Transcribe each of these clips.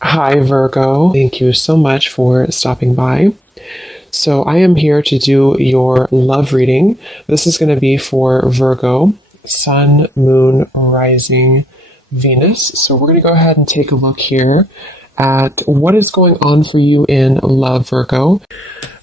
Hi, Virgo. Thank you so much for stopping by. So, I am here to do your love reading. This is going to be for Virgo, Sun, Moon, Rising, Venus. So, we're going to go ahead and take a look here at what is going on for you in love, Virgo.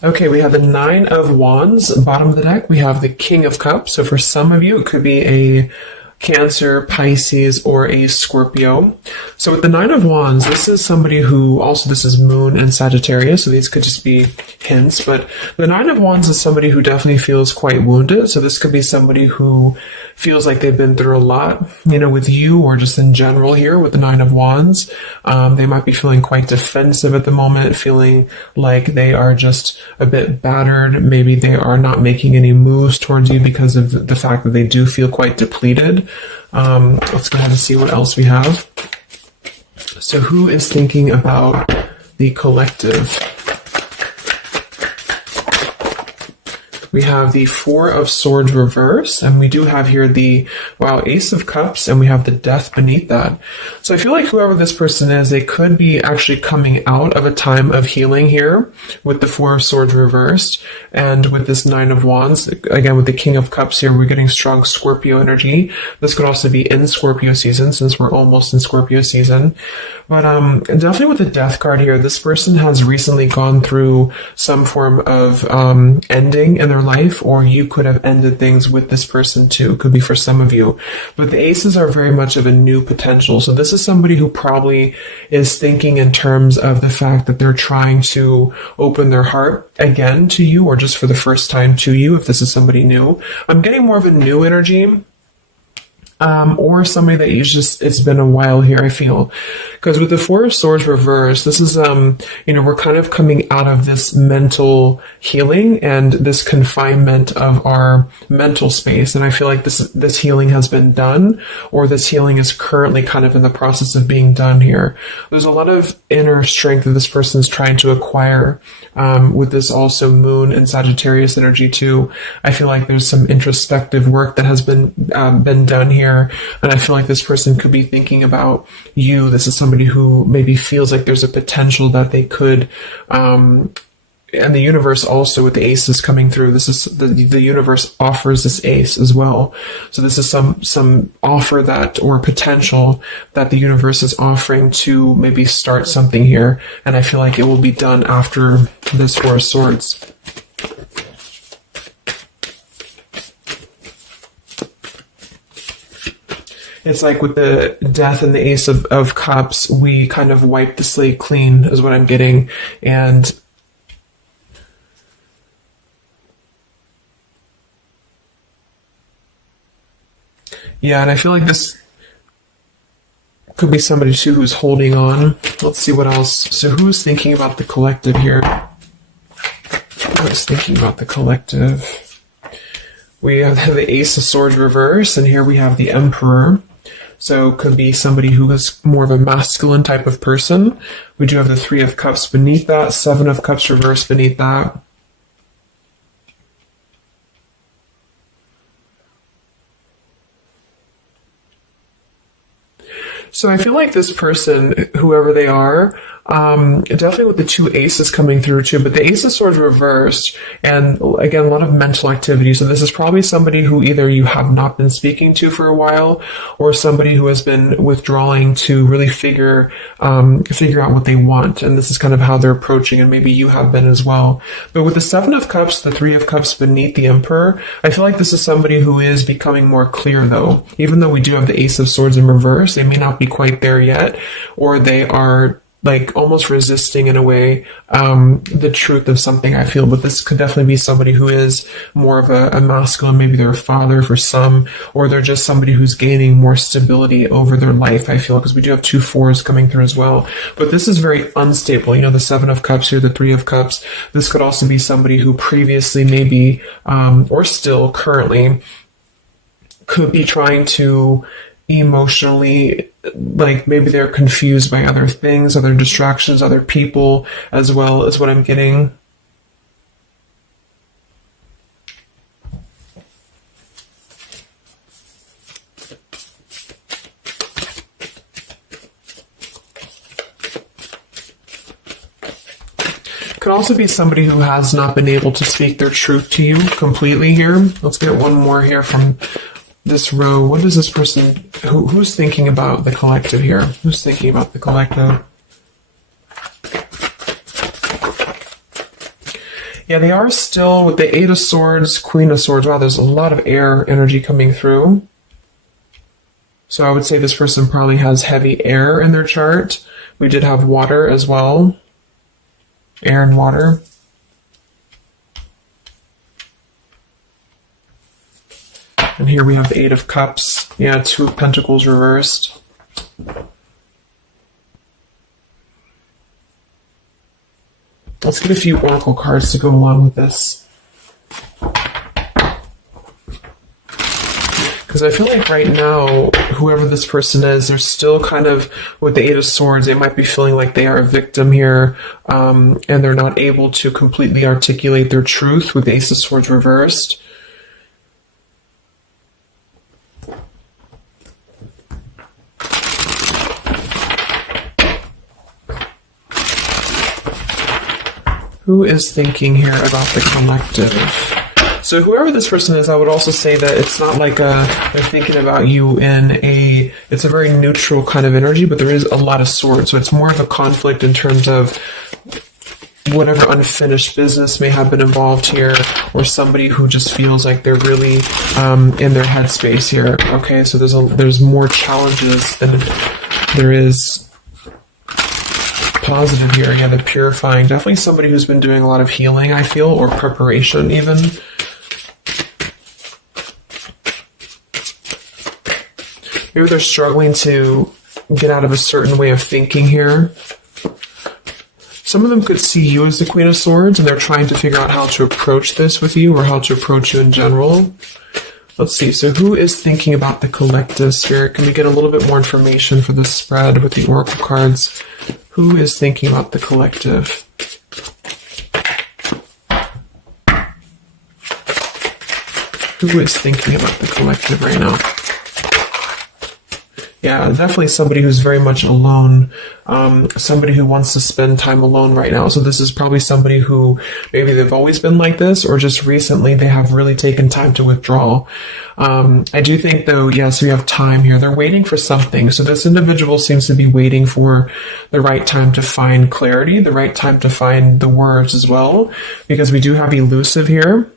Okay, we have the Nine of Wands, bottom of the deck. We have the King of Cups. So, for some of you, it could be a Cancer, Pisces, or a Scorpio. So with the Nine of Wands, this is somebody who, also this is Moon and Sagittarius, so these could just be hints, but the Nine of Wands is somebody who definitely feels quite wounded, so this could be somebody who feels like they've been through a lot, with you or just in general here with the Nine of Wands. They might be feeling quite defensive at the moment, feeling like they are just a bit battered. Maybe they are not making any moves towards you because of the fact that they do feel quite depleted. Let's go ahead and see what else we have. So who is thinking about the collective? We have the Four of Swords reverse, and we do have here the, Ace of Cups, and we have the Death beneath that. So I feel like whoever this person is, they could be actually coming out of a time of healing here with the Four of Swords reversed, and with this Nine of Wands, again with the King of Cups here, we're getting strong Scorpio energy. This could also be in Scorpio season, since we're almost in Scorpio season. But definitely with the Death card here, this person has recently gone through some form of ending in their life, or you could have ended things with this person too. It could be for some of you. But the aces are very much of a new potential. So this is somebody who probably is thinking in terms of the fact that they're trying to open their heart again to you, or just for the first time to you, if this is somebody new. I'm getting more of a new energy. Or somebody that it's been a while here, I feel. Because with the Four of Swords reversed, this is, we're kind of coming out of this mental healing and this confinement of our mental space. And I feel like this healing has been done, or this healing is currently kind of in the process of being done here. There's a lot of inner strength that this person is trying to acquire, with this also Moon and Sagittarius energy too. I feel like there's some introspective work that has been done here. And I feel like this person could be thinking about you. This is somebody who maybe feels like there's a potential that they could, and the universe also with the aces coming through. This is the universe offers this ace as well. So this is some offer that, or potential that the universe is offering to maybe start something here. And I feel like it will be done after this Four of Swords. It's like with the Death and the Ace of Cups, we kind of wipe the slate clean, is what I'm getting. And yeah, and I feel like this could be somebody too who's holding on. Let's see what else. So who's thinking about the collective here? Who's thinking about the collective? We have the Ace of Swords reverse, and here we have the Emperor. So it could be somebody who is more of a masculine type of person. We do have the Three of Cups beneath that, Seven of Cups reversed beneath that. So I feel like this person, whoever they are, definitely with the two aces coming through too, but the Ace of Swords reversed, and again, a lot of mental activity. So this is probably somebody who either you have not been speaking to for a while, or somebody who has been withdrawing to really figure out what they want. And this is kind of how they're approaching, and maybe you have been as well. But with the Seven of Cups, the Three of Cups beneath the Emperor, I feel like this is somebody who is becoming more clear though. Even though we do have the Ace of Swords in reverse, they may not be quite there yet, or they are like almost resisting in a way the truth of something, I feel. But this could definitely be somebody who is more of a masculine. Maybe they're a father for some, or they're just somebody who's gaining more stability over their life, I feel, because we do have two fours coming through as well. But this is very unstable. The Seven of Cups here, the Three of Cups. This could also be somebody who previously maybe, or still currently, could be trying to emotionally, like maybe they're confused by other things, other distractions, other people as well, is what I'm getting. Could also be somebody who has not been able to speak their truth to you completely here. Let's get one more here from this row. What is this person, who's thinking about the collective here? Who's thinking about the collective? Yeah, they are still with the Eight of Swords, Queen of Swords. Wow, there's a lot of air energy coming through. So I would say this person probably has heavy air in their chart. We did have water as well. Air and water. And here we have the Eight of Cups. Yeah, Two of Pentacles reversed. Let's get a few oracle cards to go along with this. Because I feel like right now, whoever this person is, they're still kind of, with the Eight of Swords, they might be feeling like they are a victim here, and they're not able to completely articulate their truth with the Ace of Swords reversed. Who is thinking here about the collective? So whoever this person is, I would also say that it's not like they're thinking about you it's a very neutral kind of energy, but there is a lot of swords. So it's more of a conflict in terms of whatever unfinished business may have been involved here, or somebody who just feels like they're really in their headspace here. Okay, so there's more challenges than there is positive here. Yeah, the purifying. Definitely somebody who's been doing a lot of healing, I feel, or preparation even. Maybe they're struggling to get out of a certain way of thinking here. Some of them could see you as the Queen of Swords, and they're trying to figure out how to approach this with you, or how to approach you in general. Let's see. So who is thinking about the collective, Spirit? Can we get a little bit more information for this spread with the oracle cards? Who is thinking about the collective? Who is thinking about the collective right now? Yeah, definitely somebody who's very much alone. Somebody who wants to spend time alone right now. So this is probably somebody who maybe they've always been like this, or just recently they have really taken time to withdraw. I do think though, yes, we have time here. They're waiting for something. So this individual seems to be waiting for the right time to find clarity, the right time to find the words as well, because we do have elusive here.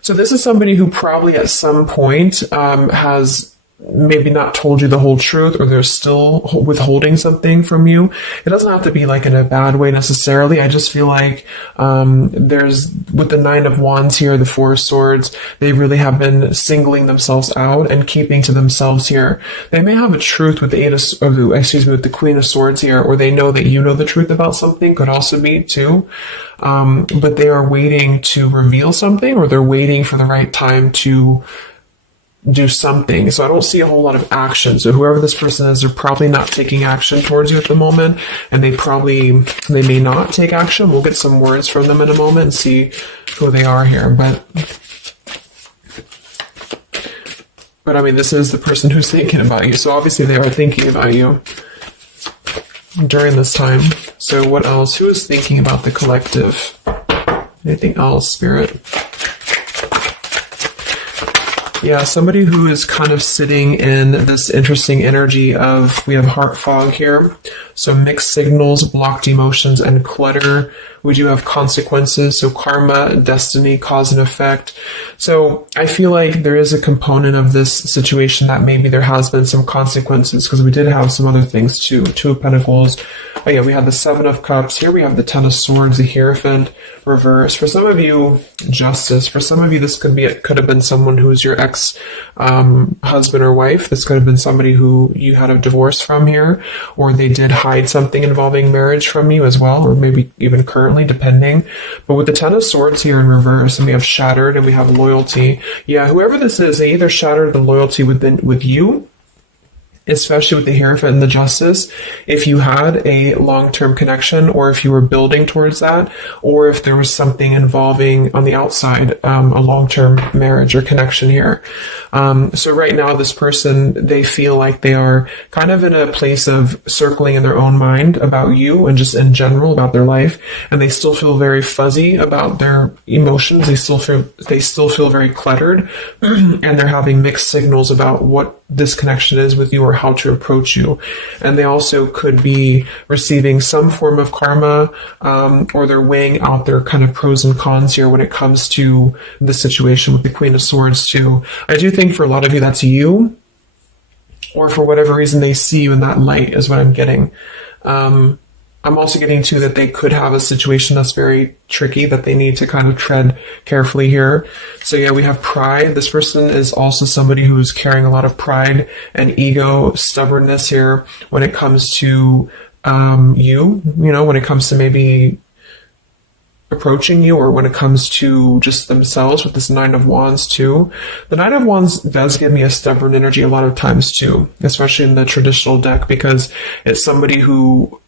So this is somebody who probably at some point has maybe not told you the whole truth, or they're still withholding something from you. It doesn't have to be like in a bad way necessarily. I just feel like there's, with the Nine of Wands here, the Four of Swords, they really have been singling themselves out and keeping to themselves here. They may have a truth with the with the Queen of Swords here, or they know that you know the truth about something, could also be too. But they are waiting to reveal something, or they're waiting for the right time to do something. So I don't see a whole lot of action. So whoever this person is, they're probably not taking action towards you at the moment, and they may not take action. We'll get some words from them in a moment and see who they are here. But I mean, this is the person who's thinking about you. So obviously they are thinking about you during this time. So what else? Who is thinking about the collective? Anything else, Spirit? Yeah, somebody who is kind of sitting in this interesting energy of, we have heart fog here. So mixed signals, blocked emotions, and clutter. We do have consequences. So karma, destiny, cause and effect. So I feel like there is a component of this situation that maybe there has been some consequences, because we did have some other things too. Two of Pentacles. Oh yeah, we have the Seven of Cups. Here we have the Ten of Swords, the Hierophant, reverse. For some of you, Justice. For some of you, this could have been someone who's your ex husband or wife. This could have been somebody who you had a divorce from here, or they did hide something involving marriage from you as well, or maybe even currently, depending. But with the Ten of Swords here in reverse, and we have shattered, and we have loyalty. Yeah, whoever this is, they either shattered the loyalty with you, especially with the Hierophant and the Justice, if you had a long-term connection, or if you were building towards that, or if there was something involving on the outside, a long-term marriage or connection here. So right now, this person, they feel like they are kind of in a place of circling in their own mind about you and just in general about their life. And they still feel very fuzzy about their emotions. They still feel very cluttered and they're having mixed signals about what this connection is with you or how to approach you. And they also could be receiving some form of karma, or they're weighing out their kind of pros and cons here when it comes to the situation with the Queen of Swords too. I do think for a lot of you that's you, or for whatever reason they see you in that light is what I'm getting. I'm also getting too that they could have a situation that's very tricky that they need to kind of tread carefully here. So yeah, we have pride. This person is also somebody who's carrying a lot of pride and ego, stubbornness here when it comes to when it comes to maybe approaching you, or when it comes to just themselves with this Nine of Wands too. The Nine of Wands does give me a stubborn energy a lot of times too, especially in the traditional deck, because it's somebody who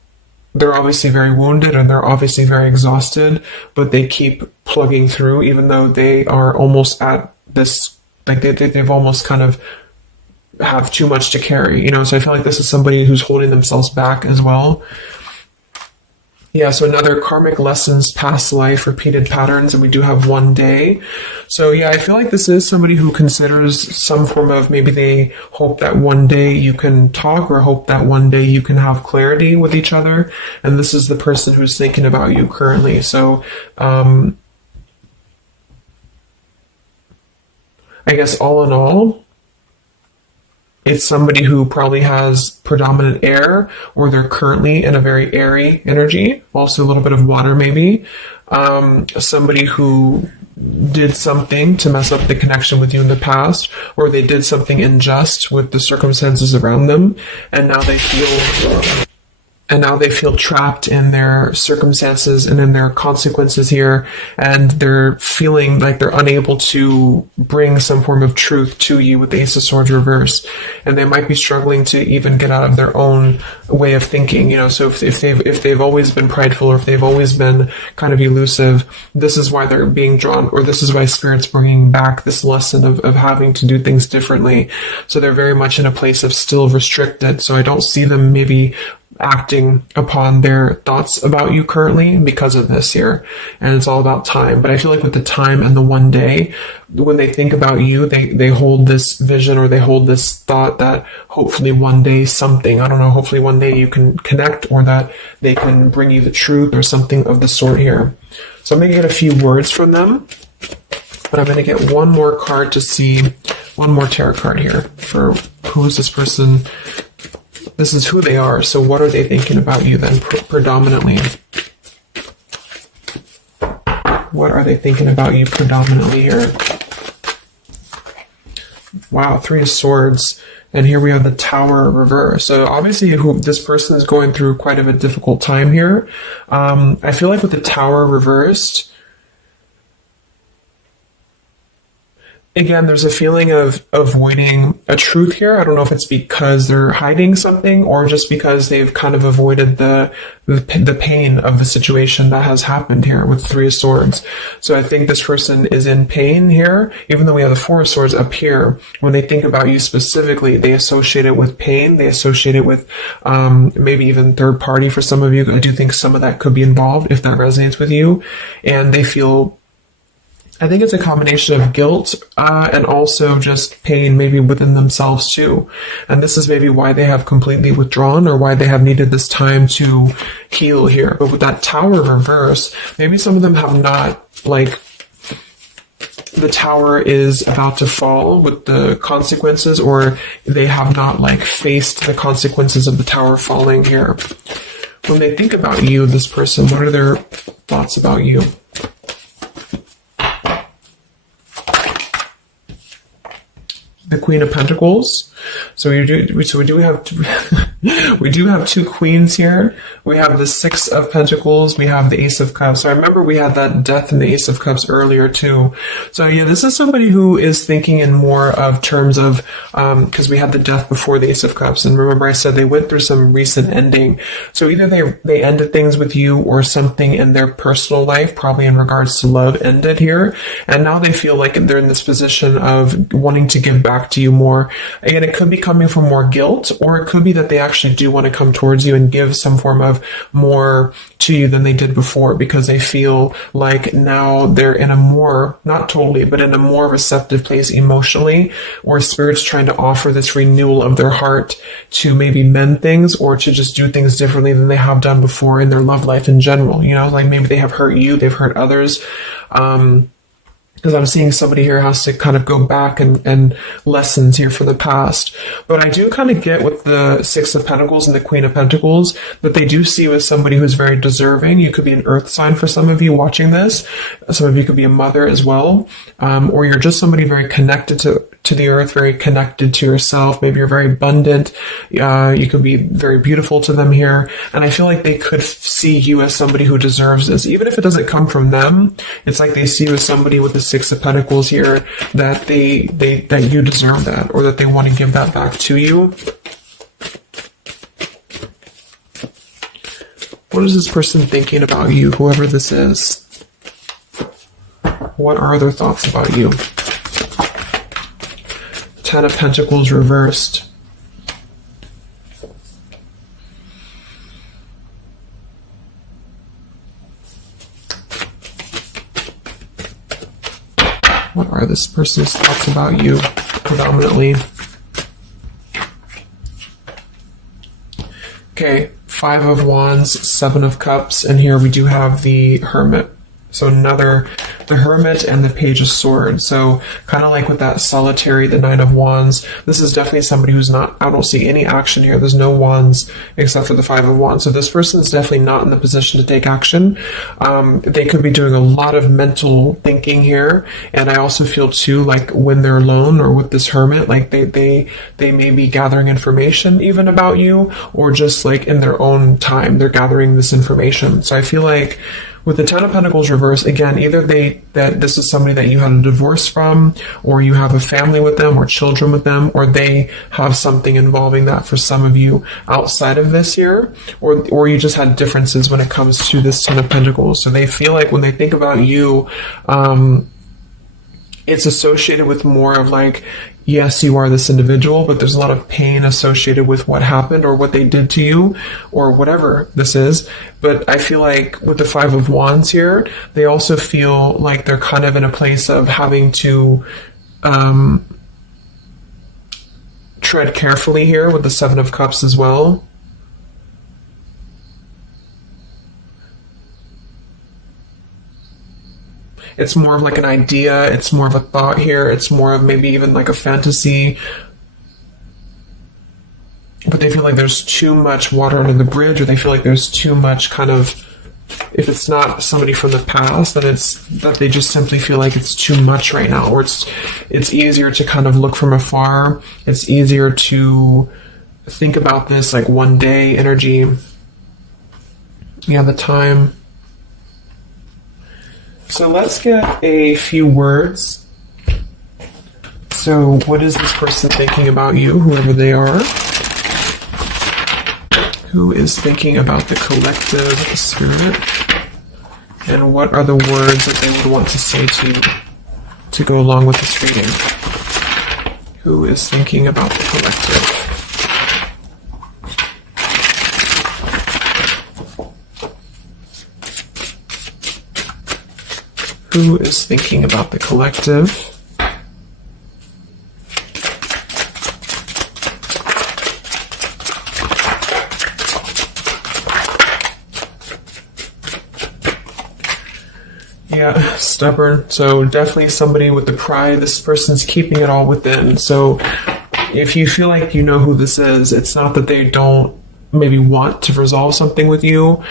they're obviously very wounded and they're obviously very exhausted, but they keep plugging through even though they are almost at this, like they've almost kind of have too much to carry, so I feel like this is somebody who's holding themselves back as well. Yeah, so another karmic lessons, past life, repeated patterns, and we do have one day. So yeah, I feel like this is somebody who considers some form of, maybe they hope that one day you can talk, or hope that one day you can have clarity with each other. And this is the person who's thinking about you currently. So I guess all in all, it's somebody who probably has predominant air, or they're currently in a very airy energy, also a little bit of water maybe. Somebody who did something to mess up the connection with you in the past, or they did something unjust with the circumstances around them, and now they feel trapped in their circumstances and in their consequences here, and they're feeling like they're unable to bring some form of truth to you with the Ace of Swords reverse, and they might be struggling to even get out of their own way of thinking. So if they've always been prideful, or if they've always been kind of elusive, this is why they're being drawn, or this is why Spirit's bringing back this lesson of having to do things differently. So they're very much in a place of still restricted. So I don't see them maybe acting upon their thoughts about you currently because of this here. And it's all about time. But I feel like with the time and the one day, when they think about you, they hold this vision, or they hold this thought that hopefully one day hopefully one day you can connect, or that they can bring you the truth or something of the sort here. So I'm going to get a few words from them, but I'm going to get one more card to see, one more tarot card here for who is this person. This is who they are. So what are they thinking about you then, predominantly? What are they thinking about you predominantly here? Wow, Three of Swords. And here we have the Tower reverse. So obviously this person is going through quite of a difficult time here. I feel like with the Tower reversed, again, there's a feeling of avoiding a truth here. I don't know if it's because they're hiding something, or just because they've kind of avoided the pain of the situation that has happened here with Three of Swords. So I think this person is in pain here, even though we have the Four of Swords up here. When they think about you specifically, they associate it with pain. They associate it with maybe even third party for some of you. I do think some of that could be involved if that resonates with you. And they feel, I think it's a combination of guilt and also just pain maybe within themselves too. And this is maybe why they have completely withdrawn, or why they have needed this time to heal here. But with that Tower reverse, maybe some of them have not, like, the Tower is about to fall with the consequences, or they have not faced the consequences of the Tower falling here. When they think about you, this person, what are their thoughts about you? The Queen of Pentacles. So we do have We do have two queens here. We have the Six of Pentacles. We have the Ace of Cups. So I remember we had that Death and the Ace of Cups earlier too. So yeah, this is somebody who is thinking in more of terms of, because we had the Death before the Ace of Cups. And remember I said they went through some recent ending. So either they ended things with you or something in their personal life, probably in regards to love, ended here. And now they feel like they're in this position of wanting to give back to you more. Again, it could be coming from more guilt, or it could be that they actually do want to come towards you and give some form of more to you than they did before, because they feel like now they're in a more, not totally, but in a more receptive place emotionally, or Spirit's trying to offer this renewal of their heart to maybe mend things or to just do things differently than they have done before in their love life in general. You know, like maybe they have hurt you, they've hurt others. Because I'm seeing somebody here has to kind of go back and lessons here for the past. But I do kind of get with the Six of Pentacles and the Queen of Pentacles that they do see you as somebody who's very deserving. You could be an earth sign for some of you watching this. Some of you could be a mother as well. Or you're just somebody very connected to the earth, very connected to yourself. Maybe you're very abundant. You could be very beautiful to them here. And I feel like they could see you as somebody who deserves this. Even if it doesn't come from them, it's like they see you as somebody with the Six of Pentacles here, that that you deserve that, or that they want to give that back to you. What is this person thinking about you, whoever this is? What are their thoughts about you? Ten of Pentacles reversed. What are this person's thoughts about you, predominantly? Okay, Five of Wands, Seven of Cups, and here we do have the Hermit. So the Hermit and the Page of Swords. So kind of like with that Solitary, the Nine of Wands, this is definitely somebody who's not, I don't see any action here. There's no wands except for the Five of Wands. So this person is definitely not in the position to take action. They could be doing a lot of mental thinking here. And I also feel too, like when they're alone or with this Hermit, like they may be gathering information even about you, or just like in their own time, they're gathering this information. So I feel like with the Ten of Pentacles reverse, again, either that this is somebody that you had a divorce from, or you have a family with them, or children with them, or they have something involving that for some of you outside of this year, or you just had differences when it comes to this Ten of Pentacles. So they feel like when they think about you, it's associated with more of like, yes, you are this individual, but there's a lot of pain associated with what happened or what they did to you or whatever this is. But I feel like with the Five of Wands here, they also feel like they're kind of in a place of having to tread carefully here with the Seven of Cups as well. It's more of like an idea, it's more of a thought here, it's more of maybe even like a fantasy. But they feel like there's too much water under the bridge, or they feel like there's too much kind of, if it's not somebody from the past, then it's that they just simply feel like it's too much right now, or it's easier to kind of look from afar. It's easier to think about this like one day energy. Yeah, the time. So let's get a few words. So what is this person thinking about you, whoever they are? Who is thinking about the collective spirit? And what are the words that they would want to say to go along with this reading? Who is thinking about the collective? Who is thinking about the collective? Yeah, stubborn. So definitely somebody with the pride. This person's keeping it all within. So if you feel like you know who this is, it's not that they don't maybe want to resolve something with you,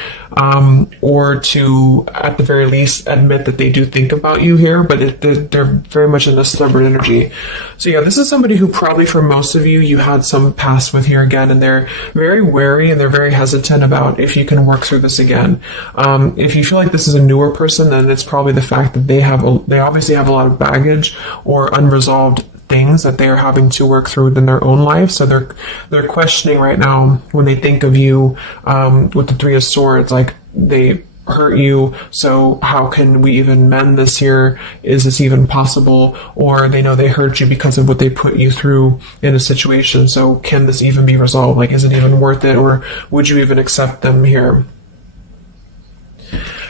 or to, at the very least, admit that they do think about you here, but they're very much in a stubborn energy. So yeah, this is somebody who probably for most of you, you had some past with here again, and they're very wary and they're very hesitant about if you can work through this again. If you feel like this is a newer person, then it's probably the fact that they obviously have a lot of baggage or unresolved things that they're having to work through in their own life. So they're questioning right now when they think of you, with the Three of Swords, like they hurt you, so how can we even mend this here? Is this even possible? Or they know they hurt you because of what they put you through in a situation, so can this even be resolved? Like, is it even worth it, or would you even accept them here?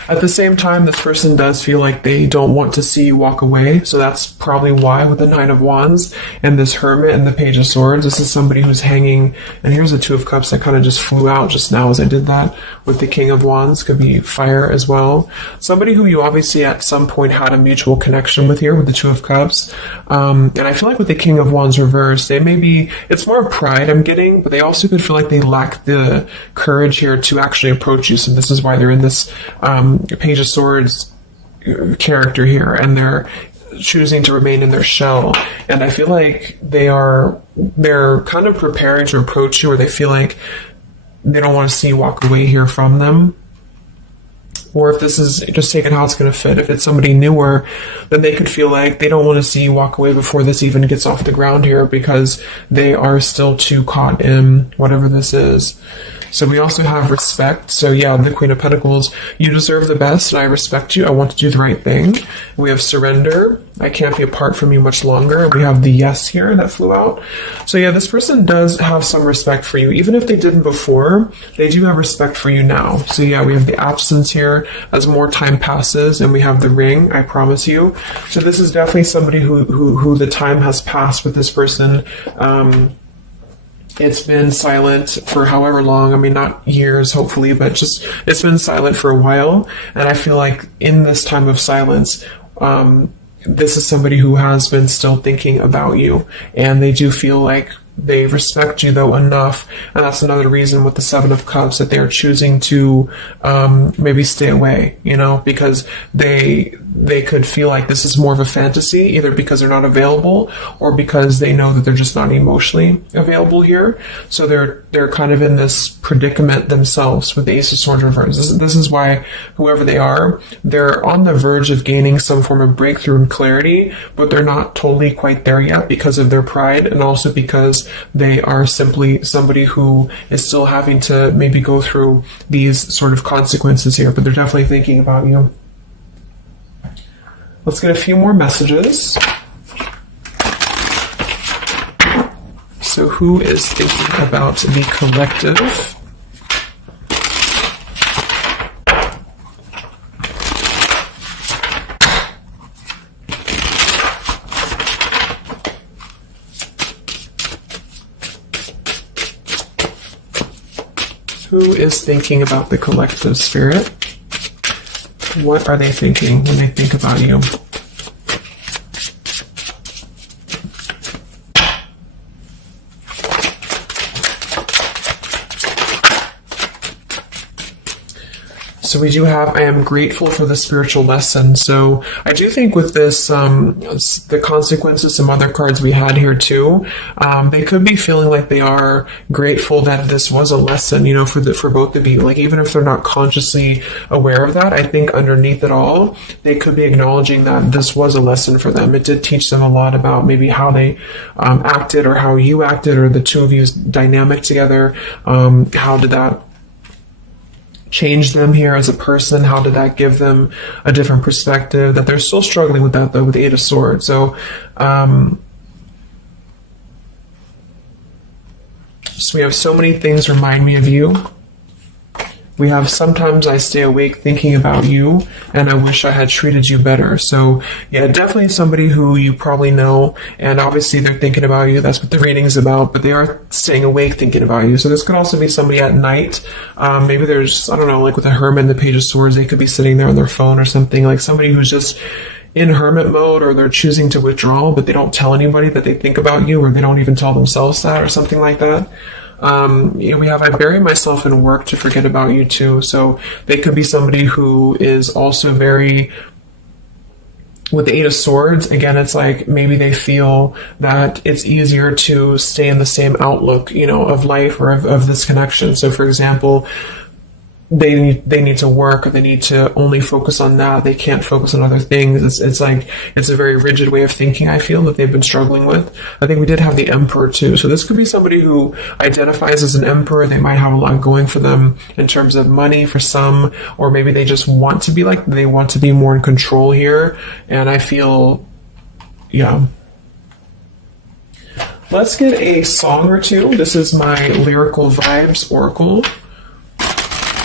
At the same time, this person does feel like they don't want to see you walk away. So that's probably why with the Nine of Wands and this Hermit and the Page of Swords, this is somebody who's hanging. And here's the Two of Cups that kind of just flew out just now as I did that. With the King of Wands, could be fire as well. Somebody who you obviously at some point had a mutual connection with here with the Two of Cups. And I feel like with the King of Wands reversed, they may be, it's more pride I'm getting, but they also could feel like they lack the courage here to actually approach you. So this is why they're in this Page of Swords character here, and they're choosing to remain in their shell. And I feel like they're kind of preparing to approach you, or they feel like they don't want to see you walk away here from them. Or if this is just taking how it's going to fit, if it's somebody newer, then they could feel like they don't want to see you walk away before this even gets off the ground here, because they are still too caught in whatever this is. So we also have respect. So yeah, the Queen of Pentacles, you deserve the best and I respect you. I want to do the right thing. We have surrender. I can't be apart from you much longer. We have the yes here that flew out. So yeah, this person does have some respect for you. Even if they didn't before, they do have respect for you now. So yeah, we have the absence here as more time passes, and we have the ring, I promise you. So this is definitely somebody who the time has passed with this person. It's been silent for however long. I mean, not years, hopefully, but just it's been silent for a while. And I feel like in this time of silence, this is somebody who has been still thinking about you. And they do feel like they respect you, though, enough. And that's another reason with the Seven of Cups that they're choosing to maybe stay away, because they could feel like this is more of a fantasy, either because they're not available or because they know that they're just not emotionally available here. So they're kind of in this predicament themselves with the Ace of Swords reversed. This is why whoever they are, they're on the verge of gaining some form of breakthrough and clarity, but they're not totally quite there yet because of their pride, and also because they are simply somebody who is still having to maybe go through these sort of consequences here, but they're definitely thinking about you. Let's get a few more messages. So who is thinking about the collective? Who is thinking about the collective, Spirit? What are they thinking when they think about you? So we do have, I am grateful for the spiritual lesson. So I do think with this, the consequences, some other cards we had here too, they could be feeling like they are grateful that this was a lesson, for both of you. Like, even if they're not consciously aware of that, I think underneath it all, they could be acknowledging that this was a lesson for them. It did teach them a lot about maybe how they acted, or how you acted, or the two of you's dynamic together. How did that change them here as a person? How did that give them a different perspective? That they're still struggling with that, though, with the Eight of Swords. So, so we have so many things remind me of you. We have sometimes I stay awake thinking about you, and I wish I had treated you better. So yeah, definitely somebody who you probably know, and obviously they're thinking about you. That's what the reading is about, but they are staying awake thinking about you. So this could also be somebody at night. Maybe there's, I don't know, like with the Hermit and the Page of Swords, they could be sitting there on their phone or something, like somebody who's just in hermit mode, or they're choosing to withdraw, but they don't tell anybody that they think about you, or they don't even tell themselves that, or something like that. We have I bury myself in work to forget about you too. So they could be somebody who is also very, with the Eight of Swords, again, it's like maybe they feel that it's easier to stay in the same outlook, of life or of this connection. So for example, they need to work, or they need to only focus on that. They can't focus on other things. It's a very rigid way of thinking, I feel, that they've been struggling with. I think we did have the Emperor too. So this could be somebody who identifies as an Emperor. They might have a lot going for them in terms of money for some, or maybe they just want to be they want to be more in control here. And I feel, yeah. Let's get a song or two. This is my Lyrical Vibes Oracle.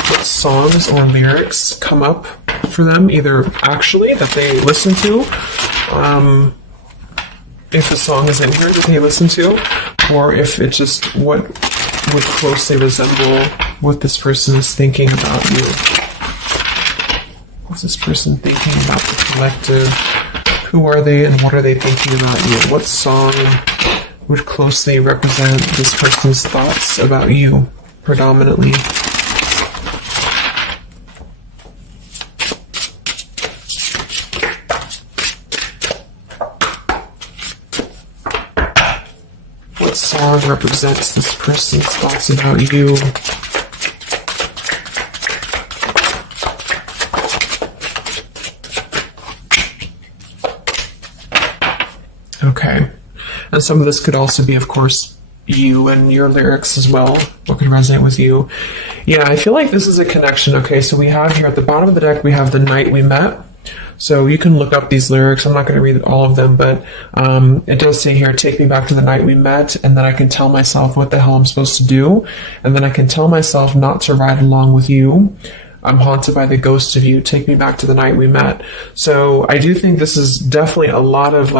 What songs or lyrics come up for them, either actually that they listen to, if a song is in here that they listen to, or if it's just what would closely resemble what this person is thinking about you. What's this person thinking about the collective? Who are they and what are they thinking about you? What song would closely represent this person's thoughts about you predominantly? Song represents this person's thoughts about you. Okay. And some of this could also be, of course, you and your lyrics as well. What could resonate with you? Yeah, I feel like this is a connection. Okay, so we have here at the bottom of the deck, we have The Night We Met. So you can look up these lyrics. I'm not going to read all of them, but it does say here, take me back to the night we met, and then I can tell myself what the hell I'm supposed to do, and then I can tell myself not to ride along with you. I'm haunted by the ghost of you. Take me back to the night we met. So I do think this is definitely a lot of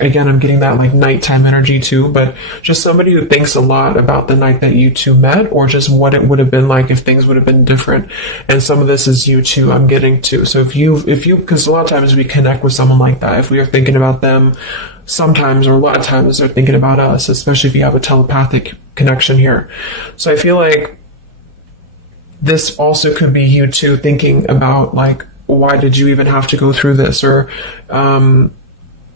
again, I'm getting that nighttime energy too, but just somebody who thinks a lot about the night that you two met, or just what it would have been like if things would have been different. And some of this is you too, I'm getting to. So if you, because a lot of times we connect with someone like that, if we are thinking about them, sometimes, or a lot of times they're thinking about us, especially if you have a telepathic connection here. So I feel like this also could be you too thinking about why did you even have to go through this, or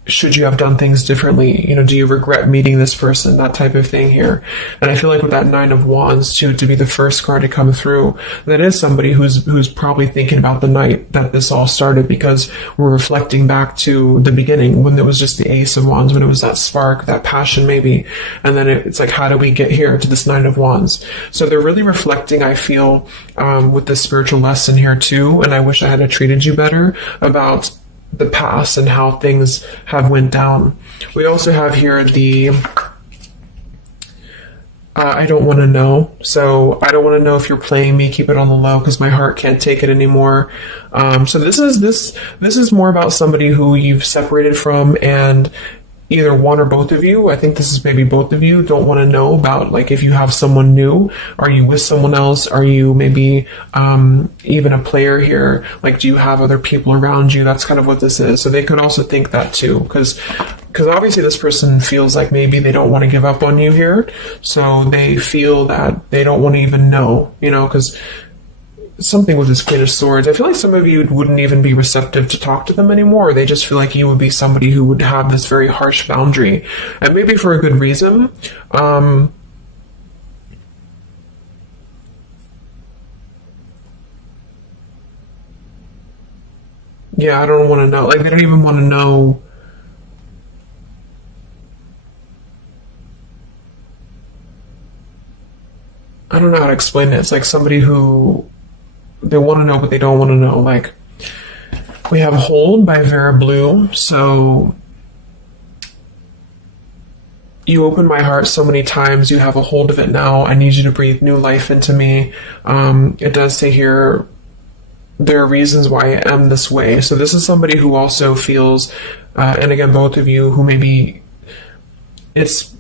should you have done things differently? Do you regret meeting this person? That type of thing here. And I feel like with that Nine of Wands too, to be the first card to come through, that is somebody who's probably thinking about the night that this all started, because we're reflecting back to the beginning when it was just the Ace of Wands, when it was that spark, that passion maybe. And then it's like, how do we get here to this Nine of Wands? So they're really reflecting, I feel, with this spiritual lesson here too. And I wish I had treated you better about the past and how things have went down. We also have here the I don't want to know. So I don't want to know if you're playing me. Keep it on the low because my heart can't take it anymore. So this is more about somebody who you've separated from, and either one or both of you, I think this is maybe both of you, don't want to know about if you have someone new. Are you with someone else? Are you maybe even a player here? Do you have other people around you? That's kind of what this is. So they could also think that too, because obviously this person feels like maybe they don't want to give up on you here. So they feel that they don't want to even know, because something with this Queen of Swords, I feel like some of you wouldn't even be receptive to talk to them anymore. They just feel like you would be somebody who would have this very harsh boundary, and maybe for a good reason. Yeah, I don't want to know. They don't even want to know. I don't know how to explain it. It's like somebody who they want to know, but they don't want to know. We have Hold by Vera Blue. So you opened my heart so many times. You have a hold of it now. I need you to breathe new life into me. It does say here, there are reasons why I am this way. So this is somebody who also feels, and again, both of you, who maybe it's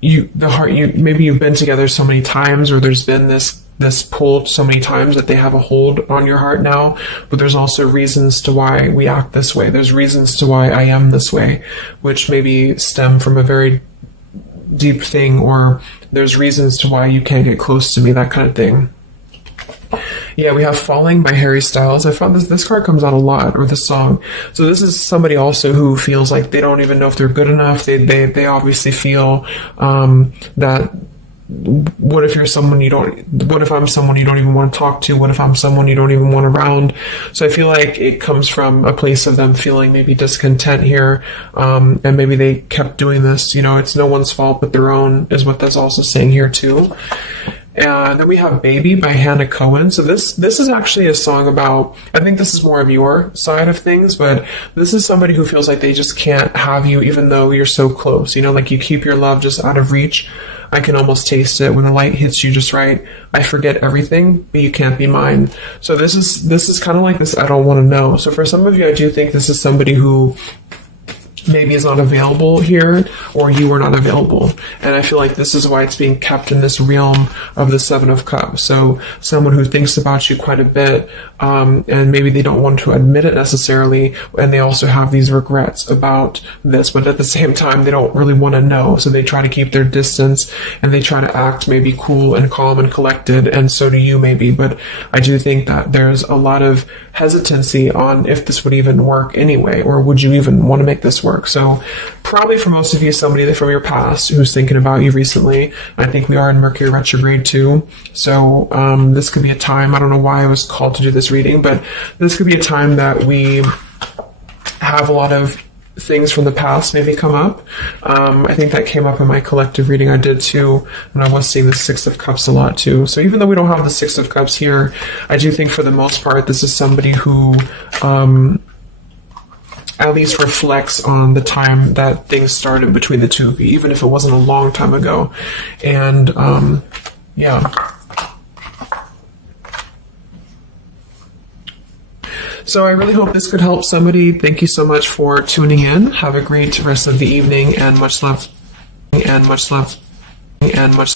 maybe you've been together so many times, or there's been this pull so many times that they have a hold on your heart now, but there's also reasons to why we act this way. There's reasons to why I am this way, which maybe stem from a very deep thing, or there's reasons to why you can't get close to me, that kind of thing. Yeah, we have Falling by Harry Styles. I found this card comes out a lot, or this song. So this is somebody also who feels like they don't even know if they're good enough. They obviously feel that what if you're someone you don't, what if I'm someone you don't even want to talk to? What if I'm someone you don't even want around? So I feel like it comes from a place of them feeling maybe discontent here, and maybe they kept doing this. You know, it's no one's fault but their own, is what that's also saying here too. And then we have Baby by Hannah Cohen. So this is actually a song about, I think this is more of your side of things, but this is somebody who feels like they just can't have you even though you're so close. You know, like you keep your love just out of reach. I can almost taste it when the light hits you just right. I forget everything, but you can't be mine. So this is kind of like this I don't want to know. So for some of you, I do think this is somebody who maybe is not available here, or you are not available. And I feel like this is why it's being kept in this realm of the Seven of Cups. So someone who thinks about you quite a bit, and maybe they don't want to admit it necessarily, and they also have these regrets about this, but at the same time, they don't really want to know. So they try to keep their distance, and they try to act maybe cool and calm and collected, and so do you maybe. But I do think that there's a lot of hesitancy on if this would even work anyway, or would you even want to make this work. So probably for most of you, somebody from your past who's thinking about you recently. I think we are in Mercury retrograde too. So this could be a time, I don't know why I was called to do this reading, but this could be a time that we have a lot of things from the past maybe come up. I think that came up in my collective reading I did too, and I was seeing the Six of Cups a lot too. So even though we don't have the Six of Cups here, I do think for the most part this is somebody who at least reflects on the time that things started between the two of you, even if it wasn't a long time ago. And yeah. So I really hope this could help somebody. Thank you so much for tuning in. Have a great rest of the evening, and much love, and much love, and much